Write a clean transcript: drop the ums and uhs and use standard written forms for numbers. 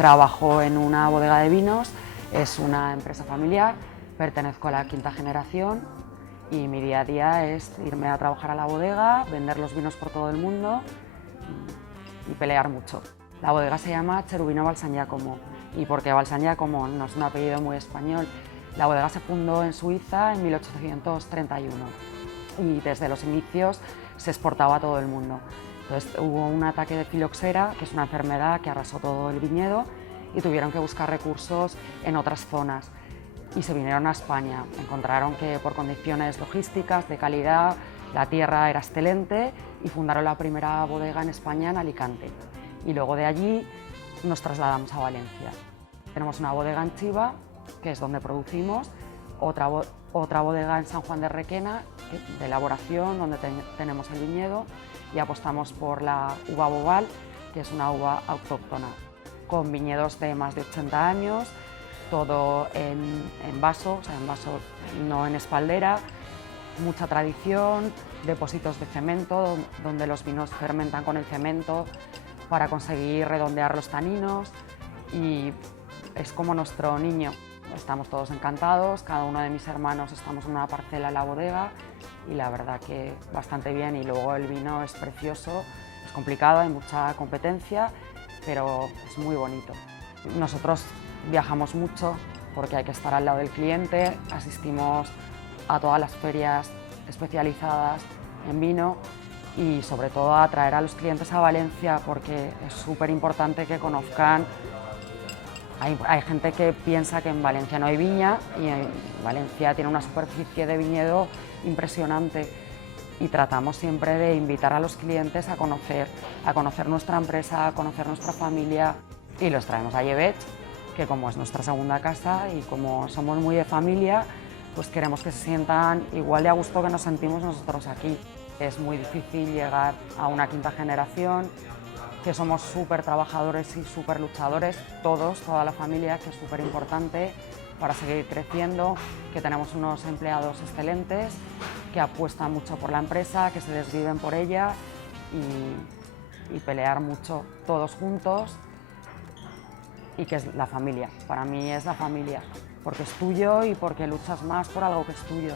Trabajo en una bodega de vinos, es una empresa familiar, pertenezco a la quinta generación y mi día a día es irme a trabajar a la bodega, vender los vinos por todo el mundo y pelear mucho. La bodega se llama Cherubino Balsan Giacomo. ¿Y por qué Balsan Giacomo? No es un apellido muy español. La bodega se fundó en Suiza en 1831 y desde los inicios se exportaba a todo el mundo. Entonces hubo un ataque de filoxera, que es una enfermedad que arrasó todo el viñedo, y tuvieron que buscar recursos en otras zonas. Y se vinieron a España. Encontraron que por condiciones logísticas, de calidad, la tierra era excelente y fundaron la primera bodega en España, en Alicante. Y luego de allí nos trasladamos a Valencia. Tenemos una bodega en Chiva, que es donde producimos, otra bodega en San Juan de Requena, de elaboración, donde tenemos el viñedo, y apostamos por la uva Boval, que es una uva autóctona, con viñedos de más de 80 años, todo en vaso, o sea, en vaso, no en espaldera, mucha tradición, depósitos de cemento, donde los vinos fermentan con el cemento para conseguir redondear los taninos, y es como nuestro niño. Estamos todos encantados, cada uno de mis hermanos estamos en una parcela en la bodega y la verdad que bastante bien. Y luego el vino es precioso, es complicado, hay mucha competencia, pero es muy bonito. Nosotros viajamos mucho porque hay que estar al lado del cliente, asistimos a todas las ferias especializadas en vino y sobre todo a atraer a los clientes a Valencia porque es súper importante que conozcan. Hay gente que piensa que en Valencia no hay viña y en Valencia tiene una superficie de viñedo impresionante y tratamos siempre de invitar a los clientes a conocer nuestra empresa, a conocer nuestra familia y los traemos a Llebeig, que como es nuestra segunda casa y como somos muy de familia, pues queremos que se sientan igual de a gusto que nos sentimos nosotros aquí. Es muy difícil llegar a una quinta generación, que somos súper trabajadores y súper luchadores, toda la familia, que es súper importante para seguir creciendo, que tenemos unos empleados excelentes, que apuestan mucho por la empresa, que se desviven por ella y pelear mucho todos juntos, y que es la familia. Para mí es la familia, porque es tuyo y porque luchas más por algo que es tuyo.